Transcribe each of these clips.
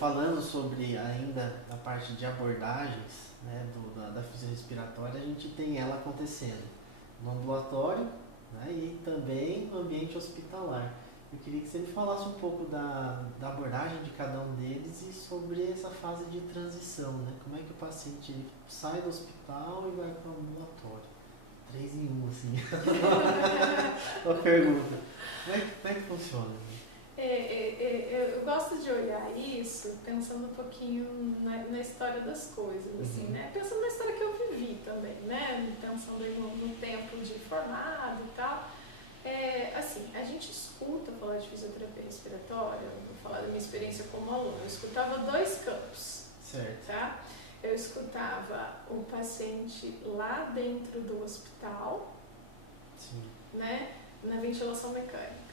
falando sobre ainda a parte de abordagens, né, da fisiorrespiratória, a gente tem ela acontecendo no ambulatório, né, e também no ambiente hospitalar. Eu queria que você me falasse um pouco da abordagem de cada um deles e sobre essa fase de transição, né? Como é que o paciente sai do hospital e vai para o ambulatório? 3 em 1, assim. Uma pergunta. Como é que funciona? Eu gosto de olhar isso pensando um pouquinho na história das coisas, assim, né? Pensando na história que eu vivi também, né? Pensando no tempo de formado e tal. Assim, a gente escuta falar de fisioterapia respiratória, vou falar da minha experiência como aluna, eu escutava 2 campos, certo. Tá? Eu escutava o paciente lá dentro do hospital, Sim. né, na ventilação mecânica.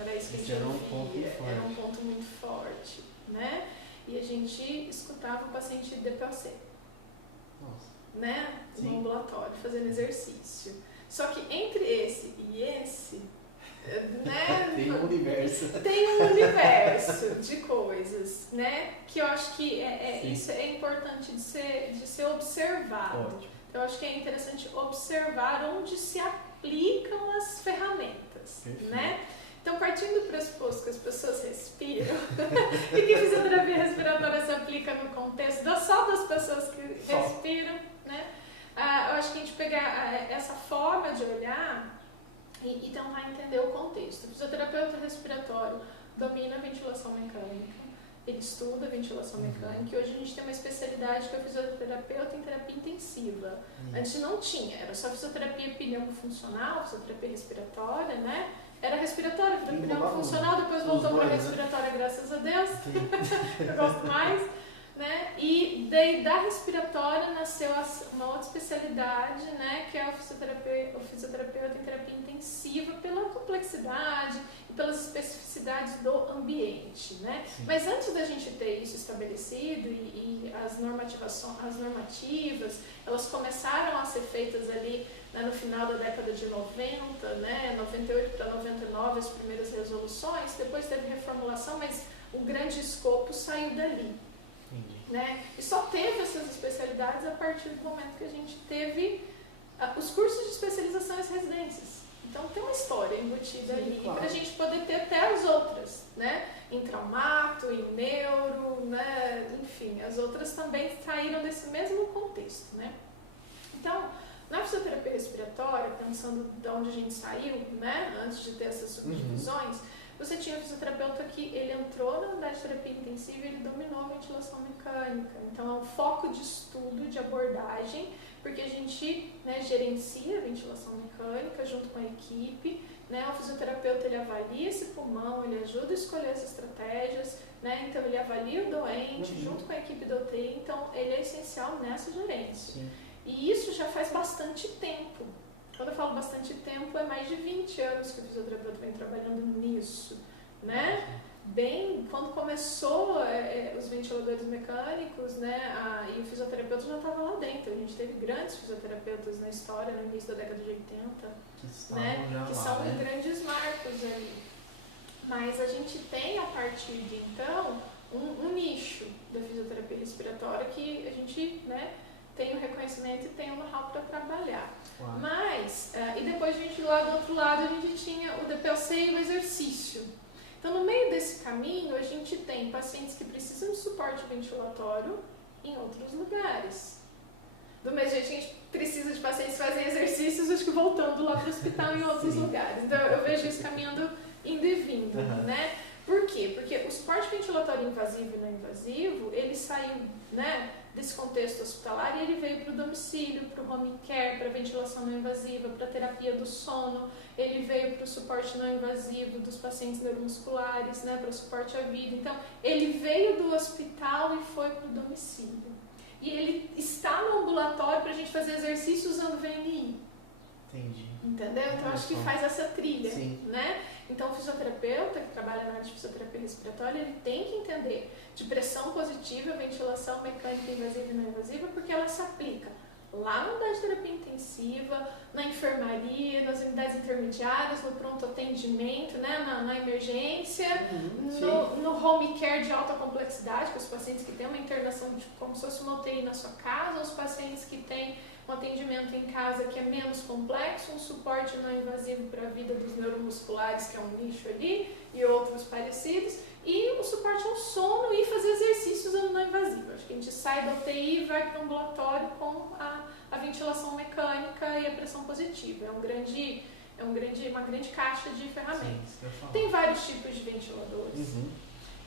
Era isso que a gente ouvia, era um ponto muito forte, né? E a gente escutava o paciente de DPOC, né, no ambulatório, fazendo exercício. Só que entre esse e esse, né, tem um universo. Tem um universo de coisas, né, que eu acho que isso é importante de ser observado. Ótimo. Então, eu acho que é interessante observar onde se aplicam as ferramentas, né? Então, partindo do pressuposto que as pessoas respiram e que a fisioterapia respiratória se aplica no contexto só das pessoas que respiram, né? Eu acho que a gente pegar essa forma de olhar e tentar entender o contexto. O fisioterapeuta respiratório domina a ventilação mecânica, ele estuda a ventilação mecânica e hoje a gente tem uma especialidade que é o fisioterapeuta em terapia intensiva. Antes não tinha, era só fisioterapia pneumofuncional, fisioterapia respiratória, né? Era respiratória, pneumofuncional, depois voltou para respiratória, graças a Deus. Eu gosto mais. Né? E daí da respiratória nasceu uma outra especialidade, né, que é o fisioterapeuta em terapia intensiva, pela complexidade e pelas especificidades do ambiente, né? Mas antes da gente ter isso estabelecido e as normativas, elas começaram a ser feitas ali, né, no final da década de 90, né, 98 para 99 as primeiras resoluções, depois teve reformulação, mas o grande escopo saiu dali. Né? E só teve essas especialidades a partir do momento que a gente teve os cursos de especialização e as residências. Então tem uma história embutida ali, claro, para a gente poder ter até as outras, né? Em traumato, em neuro, né? Enfim, as outras também saíram desse mesmo contexto, né? Então, na fisioterapia respiratória, pensando de onde a gente saiu, né? Antes de ter essas subdivisões, você tinha um fisioterapeuta que ele entrou na unidade de terapia intensiva e ele dominou a ventilação mecânica. Então, é um foco de estudo, de abordagem, porque a gente, né, gerencia a ventilação mecânica junto com a equipe, né? O fisioterapeuta ele avalia esse pulmão, ele ajuda a escolher as estratégias, né? Então, ele avalia o doente junto com a equipe do UTI, então ele é essencial nessa gerência. E isso já faz bastante tempo. Quando eu falo bastante tempo, é mais de 20 anos que o fisioterapeuta vem trabalhando nisso, né? Bem, quando começou os ventiladores mecânicos, né, e o fisioterapeuta já estava lá dentro. A gente teve grandes fisioterapeutas na história, no início da década de 80, que são grandes marcos ali. Mas a gente tem, a partir de então, um nicho da fisioterapia respiratória que a gente, né, tem o reconhecimento e tem o know-how para trabalhar. Claro. Mas, e depois a gente, lá do outro lado, a gente tinha o DPOC e o exercício. Então, no meio desse caminho, a gente tem pacientes que precisam de suporte ventilatório em outros lugares. Do mesmo jeito que a gente precisa de pacientes que fazem exercícios, acho que voltando lá para o hospital em outros lugares. Então, eu vejo isso caminhando indo e vindo, né? Por quê? Porque o suporte ventilatório invasivo e não invasivo, ele saiu, né, desse contexto hospitalar e ele veio para o domicílio, para o home care, para a ventilação não invasiva, para a terapia do sono, ele veio para o suporte não invasivo dos pacientes neuromusculares, né, para o suporte à vida. Então, ele veio do hospital e foi para o domicílio. E ele está no ambulatório para a gente fazer exercício usando VNI. Entendi. Entendeu? Então, acho que faz essa trilha, né? Então, o fisioterapeuta que trabalha na área de fisioterapia respiratória, ele tem que entender de pressão positiva, ventilação mecânica invasiva e não invasiva, porque ela se aplica lá na unidade de terapia intensiva, na enfermaria, nas unidades intermediárias, no pronto atendimento, né, na emergência, no home care de alta complexidade, para os pacientes que têm uma internação como se fosse uma UTI na sua casa, os pacientes que têm um atendimento em casa que é menos complexo, um suporte não invasivo para a vida dos neuromusculares, que é um nicho ali, e outros parecidos, e o suporte ao sono e fazer exercícios não invasivos. Acho que a gente sai da UTI e vai para o ambulatório com a ventilação mecânica e a pressão positiva. É uma grande caixa de ferramentas. Sim, tem vários tipos de ventiladores.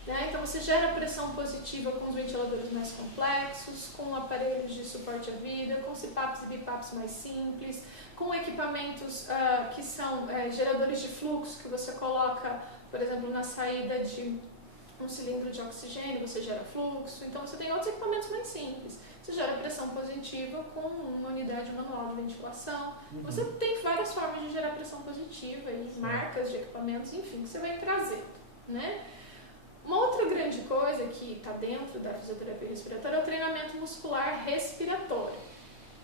Né? Então você gera pressão positiva com os ventiladores mais complexos, com aparelhos de suporte à vida, com CPAPs e BIPAPs mais simples, com equipamentos que são geradores de fluxo que você coloca, por exemplo, na saída de um cilindro de oxigênio, você gera fluxo. Então você tem outros equipamentos mais simples. Você gera pressão positiva com uma unidade manual de ventilação. Você tem várias formas de gerar pressão positiva, e marcas de equipamentos, enfim, que você vai trazer, né? Uma outra grande coisa que está dentro da fisioterapia respiratória é o treinamento muscular respiratório,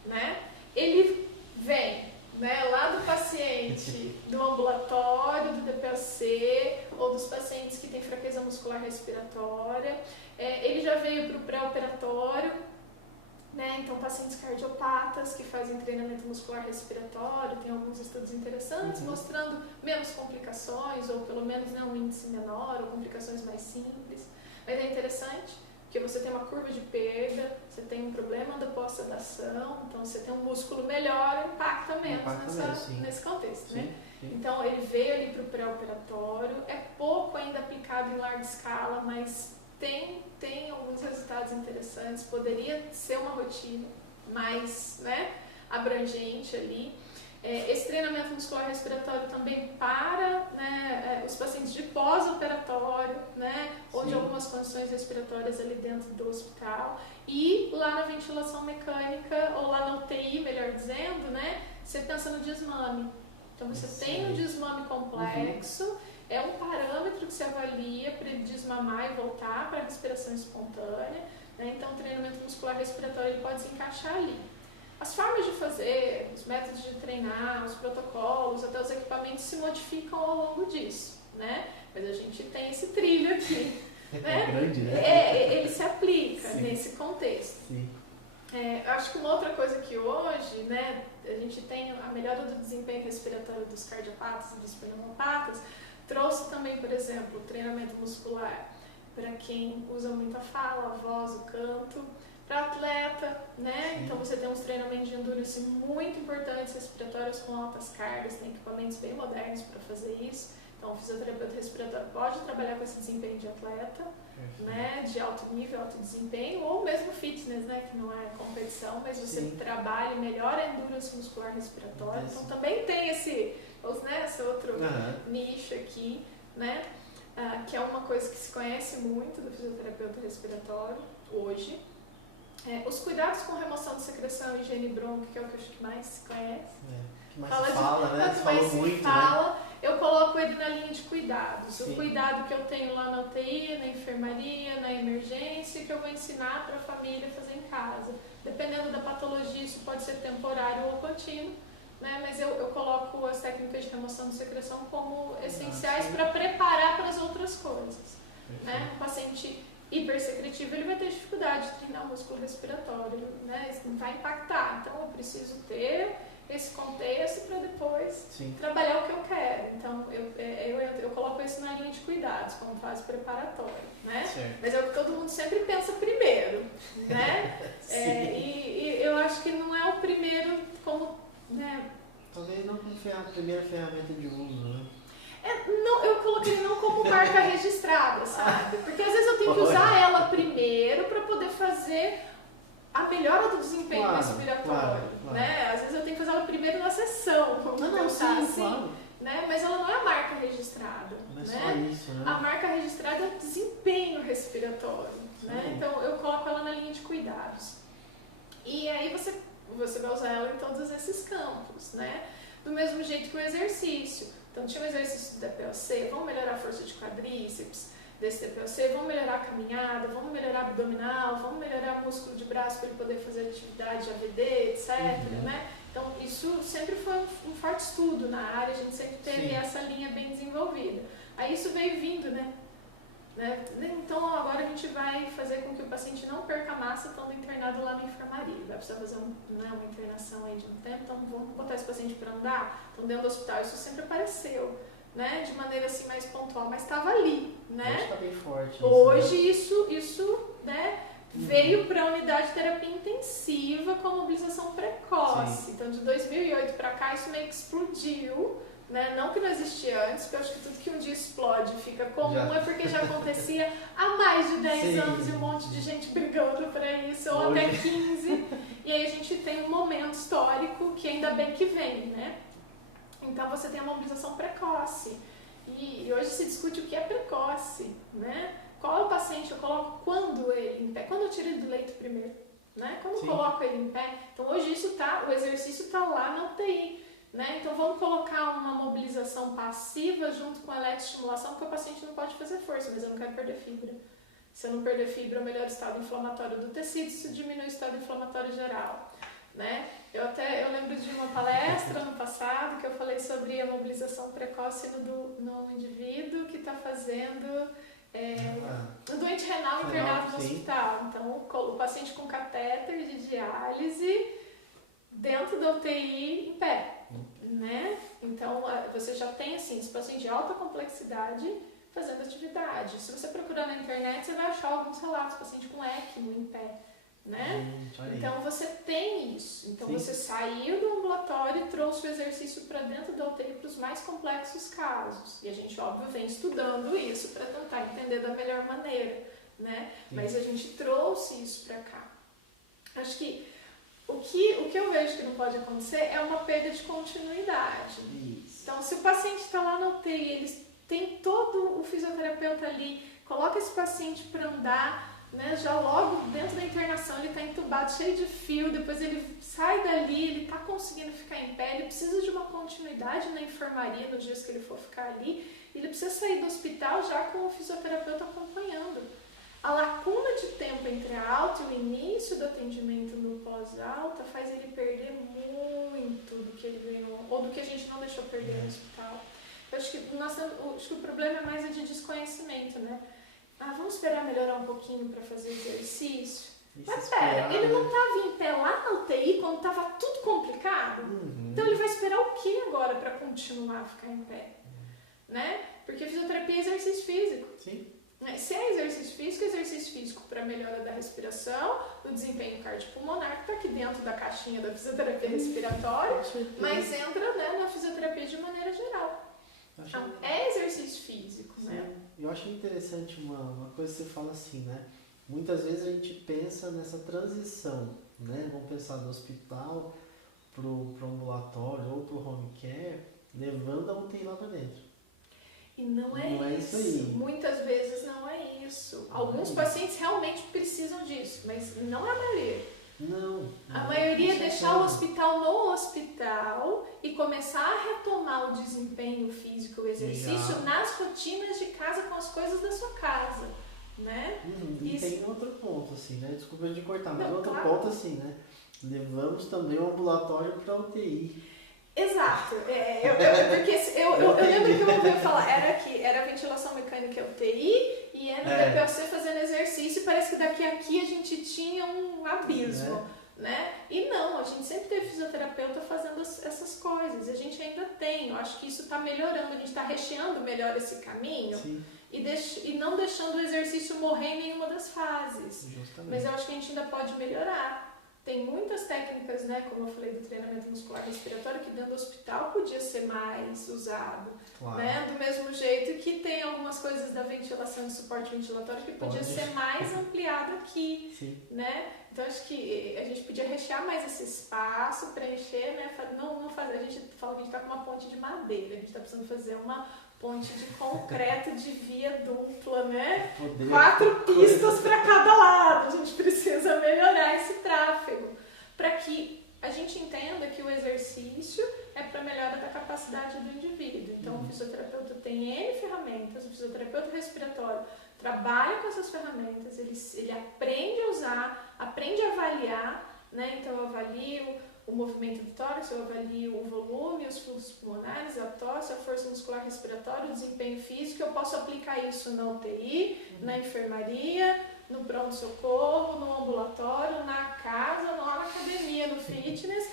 né? Ele vem, né, lá do paciente do ambulatório, do DPOC, ou dos pacientes que têm fraqueza muscular respiratória. Ele já veio para o pré-operatório, né? Então, pacientes cardiopatas que fazem treinamento muscular respiratório, tem alguns estudos interessantes mostrando menos complicações, ou pelo menos, né, um índice menor, ou complicações mais simples. Mas é interessante, porque você tem uma curva de perda, você tem um problema da pós-sedação, então você tem um músculo melhor, impacta menos nesse contexto, né? Então, ele veio ali para o pré-operatório, é pouco ainda aplicado em larga escala, mas tem alguns resultados interessantes, poderia ser uma rotina mais, né, abrangente ali. Esse treinamento muscular respiratório também para, né, os pacientes de pós-operatório, né, ou de algumas condições respiratórias ali dentro do hospital, e lá na ventilação mecânica, ou lá na UTI, melhor dizendo, né, você pensa no desmame. Então você tem um desmame complexo, é um parâmetro que se avalia para ele desmamar e voltar para a respiração espontânea, né? Então o treinamento muscular respiratório ele pode se encaixar ali. As formas de fazer, os métodos de treinar, os protocolos, até os equipamentos se modificam ao longo disso, né? Mas a gente tem esse trilho aqui, né? Grande, né? Ele se aplica nesse contexto. Acho que uma outra coisa que hoje, né, a gente tem a melhora do desempenho respiratório dos cardiopatas e dos pneumopatas, trouxe também, por exemplo, o treinamento muscular para quem usa muito a fala, a voz, o canto, para atleta, né? Então você tem uns treinamentos de endurance muito importantes, respiratórios com altas cargas, tem equipamentos bem modernos para fazer isso. Então o fisioterapeuta respiratório pode trabalhar com esse desempenho de atleta, né? De alto nível, alto desempenho, ou mesmo fitness, né? Que não é competição, mas você trabalha e melhora a endurance muscular respiratória. Então também tem esse outro nicho aqui, né? Que é uma coisa que se conhece muito do fisioterapeuta respiratório hoje. Os cuidados com remoção de secreção e higiene brônquica, que é o que eu acho que mais se conhece. Que mais se fala, né? Se falou muito, né? Eu coloco ele na linha de cuidados. O cuidado que eu tenho lá na UTI, na enfermaria, na emergência, que eu vou ensinar para a família fazer em casa. Dependendo da patologia, isso pode ser temporário ou contínuo, né? Mas eu coloco as técnicas de remoção de secreção como essenciais para preparar para as outras coisas. Né? O paciente hipersecretivo, ele vai ter dificuldade de treinar o músculo respiratório, né? Isso não vai impactar. Então, eu preciso ter esse contexto para depois trabalhar o que eu quero. Então, eu coloco isso na linha de cuidados, como fase preparatória, né? Mas é o que todo mundo sempre pensa primeiro, né? E eu acho que não é o primeiro como, né? Talvez não como a primeira ferramenta de uso, né? Não, eu coloquei não como marca registrada, sabe? Porque às vezes eu tenho que usar ela primeiro para poder fazer a melhora do desempenho respiratório, né? Às vezes eu tenho que fazer ela primeiro na sessão, vamos pensar assim, né? Mas ela não é a marca registrada, não é né? só isso, né? A marca registrada é o desempenho respiratório, né? Então eu coloco ela na linha de cuidados. E aí você vai usar ela em todos esses campos, né? Do mesmo jeito que o exercício. Então, tinha um exercício da POC, vamos melhorar a força de quadríceps, desse DPOC, vamos melhorar a caminhada, vamos melhorar abdominal, vamos melhorar o músculo de braço para ele poder fazer atividade de AVD, etc. Né? Então, isso sempre foi um forte estudo na área, a gente sempre teve essa linha bem desenvolvida. Aí isso veio vindo, né? Então, agora a gente vai fazer com que o paciente não perca massa estando internado lá na enfermaria. Vai precisar fazer uma internação aí de um tempo, então vamos botar esse paciente para andar. Então, dentro do hospital, isso sempre apareceu, né? De maneira assim mais pontual, mas estava ali, né? Hoje está bem forte. Hoje isso né, veio para a unidade de terapia intensiva com a mobilização precoce. Então, de 2008 para cá, isso meio que explodiu. Né? Não que não existia antes, porque eu acho que tudo que um dia explode fica comum, é porque já acontecia há mais de 10 anos e um monte de gente brigando para isso, ou até 15. E aí a gente tem um momento histórico que ainda bem que vem, né? Então você tem a mobilização precoce. E hoje se discute o que é precoce, né? Qual é o paciente, eu coloco quando ele em pé, quando eu tiro ele do leito primeiro, né? Quando eu coloco ele em pé. Então hoje o exercício está lá na UTI. Né? Então vamos colocar uma mobilização passiva junto com a eletroestimulação, porque o paciente não pode fazer força, mas eu não quero perder fibra. Se eu não perder fibra, eu melhoro o estado inflamatório do tecido, isso diminui o estado inflamatório geral. Né? Eu lembro de uma palestra no passado que eu falei sobre a mobilização precoce no indivíduo que está fazendo um doente renal internado no hospital. Então o paciente com catéter de diálise dentro da UTI em pé. Né? Então você já tem assim, esse paciente de alta complexidade fazendo atividade. Se você procurar na internet, você vai achar alguns relatos, paciente com ECMO em pé. Né? Então você tem isso. Então você saiu do ambulatório e trouxe o exercício para dentro da UTI para os mais complexos casos. E a gente, óbvio, vem estudando isso para tentar entender da melhor maneira. Né? Mas a gente trouxe isso para cá. Acho que o que eu vejo que não pode acontecer é uma perda de continuidade. Isso. Então, se o paciente está lá na UTI, eles têm todo o fisioterapeuta ali, coloca esse paciente para andar, né, já logo dentro da internação ele está entubado, cheio de fio, depois ele sai dali, ele está conseguindo ficar em pé, ele precisa de uma continuidade na enfermaria nos dias que ele for ficar ali, ele precisa sair do hospital já com o fisioterapeuta acompanhando. A lacuna de tempo entre a alta e o início do atendimento no pós-alta faz ele perder muito do que ele ganhou, ou do que a gente não deixou perder no hospital. Eu acho que o problema é mais de desconhecimento, né? Vamos esperar melhorar um pouquinho para fazer exercício. Mas pera, ele não estava em pé lá na UTI quando estava tudo complicado? Então ele vai esperar o que agora para continuar a ficar em pé? Né? Porque fisioterapia é exercício físico. Sim. Se é exercício físico para melhora da respiração, do desempenho cardiopulmonar, que está aqui dentro da caixinha da fisioterapia respiratória, mas entra, né, na fisioterapia de maneira geral. Então, é exercício físico, né? Eu acho interessante uma coisa que você fala assim, né? Muitas vezes a gente pensa nessa transição, né? Vamos pensar do hospital pro ambulatório ou pro home care, levando a UTI lá para dentro. E não é isso. Muitas vezes não é isso. Alguns pacientes realmente precisam disso, mas não é a maioria. Não. A maioria é deixar o hospital no hospital e começar a retomar o desempenho físico, o exercício nas rotinas de casa com as coisas da sua casa, né? E tem outro ponto, assim, né? Desculpa de cortar, mas outro ponto, assim, né? Levamos também o ambulatório para UTI. Exato. Porque eu lembro que eu ouvi falar, era ventilação mecânica e UTI, e era no DPOC fazendo exercício, e parece que daqui a aqui a gente tinha um abismo, né? E não, a gente sempre teve fisioterapeuta fazendo essas coisas, e a gente ainda tem. Eu acho que isso está melhorando, a gente está recheando melhor esse caminho e não deixando o exercício morrer em nenhuma das fases. Justamente. Mas eu acho que a gente ainda pode melhorar. Tem muitas técnicas, né, como eu falei, do treinamento muscular respiratório, que dentro do hospital podia ser mais usado. Claro. Né? Do mesmo jeito que tem algumas coisas da ventilação e suporte ventilatório que podia ser mais ampliado aqui. Sim. Né? Então acho que a gente podia rechear mais esse espaço, preencher, né? Não fazer. A gente fala que a gente está com uma ponte de madeira, a gente está precisando fazer uma ponte de concreto de via dupla, né? 4 pistas para cada lado. A gente precisa melhorar esse tráfego para que a gente entenda que o exercício é para melhora da capacidade do indivíduo. Então, o fisioterapeuta tem N ferramentas, o fisioterapeuta respiratório trabalha com essas ferramentas, ele aprende a usar, aprende a avaliar, né? Então eu avalio o movimento do tórax, eu avalio o volume, os fluxos pulmonares, a tosse, a força muscular respiratória, o desempenho físico. Eu posso aplicar isso na UTI, na enfermaria, no pronto-socorro, no ambulatório, na casa, lá na academia, no fitness,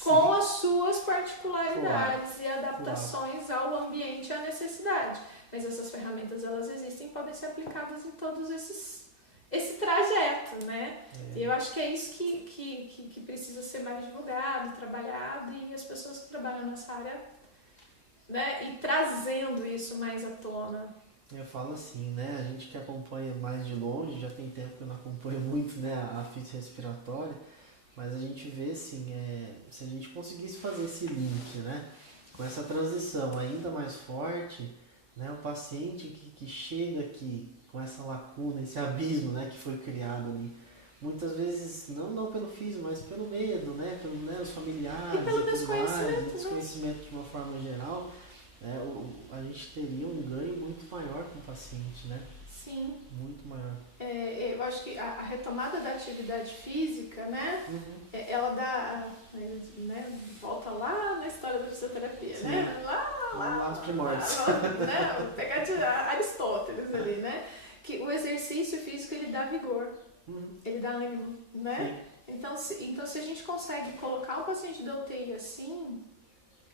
com as suas particularidades e adaptações ao ambiente e à necessidade. Mas essas ferramentas, elas existem e podem ser aplicadas em todos esse trajeto, né? E eu acho que é isso que precisa ser mais divulgado, trabalhado, e as pessoas que trabalham nessa área, né? E trazendo isso mais à tona. Eu falo assim, né? A gente que acompanha mais de longe, já tem tempo que eu não acompanho muito, né, a física respiratória, mas a gente vê assim, se a gente conseguisse fazer esse link, né, com essa transição ainda mais forte, né, o paciente que chega aqui com essa lacuna, esse abismo, né, que foi criado ali, muitas vezes não pelo físico, mas pelo medo, né, pelo, né, os familiares e pelo desconhecimento de uma forma geral, a gente teria um ganho muito maior com o paciente, né? Sim. Muito maior. Eu acho que a retomada da atividade física, né, ela dá, né, volta lá na história da fisioterapia, sim, né? Lá nos primórdios. Né? Pegar de Aristóteles ali, né? Que o exercício físico, ele dá vigor, ele dá ânimo, né? Então se a gente consegue colocar o paciente da UTI assim,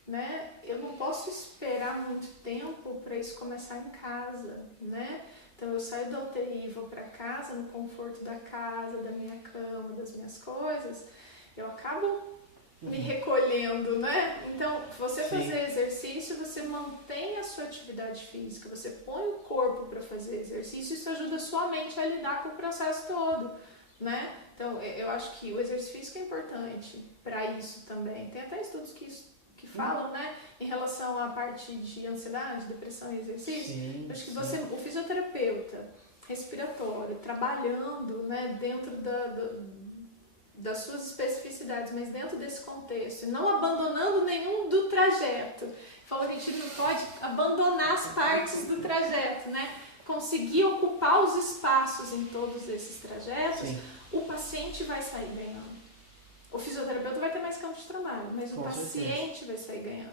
né, eu não posso esperar muito tempo para isso começar em casa, né? Então eu saio da UTI e vou para casa, no conforto da casa, da minha cama, das minhas coisas, eu acabo me recolhendo, né? Então, você fazer exercício, você mantém a sua atividade física, você põe o corpo para fazer exercício, isso ajuda a sua mente a lidar com o processo todo, né? Então, eu acho que o exercício físico é importante para isso também. Tem até estudos que falam, né, em relação à parte de ansiedade, depressão e exercício. Acho que o fisioterapeuta respiratório, trabalhando, né, dentro das suas especificidades, mas dentro desse contexto, e não abandonando nenhum do trajeto. Falou que a gente não pode abandonar as partes do trajeto, né? Conseguir ocupar os espaços em todos esses trajetos, o paciente vai sair ganhando. O fisioterapeuta vai ter mais campo de trabalho, mas o paciente vai sair ganhando,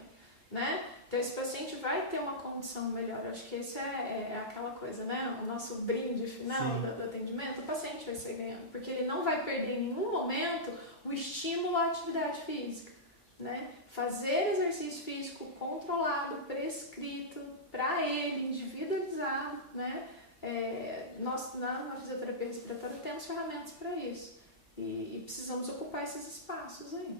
né? Então esse paciente vai ter uma condição melhor. Eu acho que esse é aquela coisa, né? O nosso brinde final do atendimento, o paciente vai sair ganhando, porque ele não vai perder em nenhum momento o estímulo à atividade física, né? Fazer exercício físico controlado, prescrito para ele, individualizado, né? Nós na fisioterapia respiratória temos ferramentas para isso. E precisamos ocupar esses espaços aí.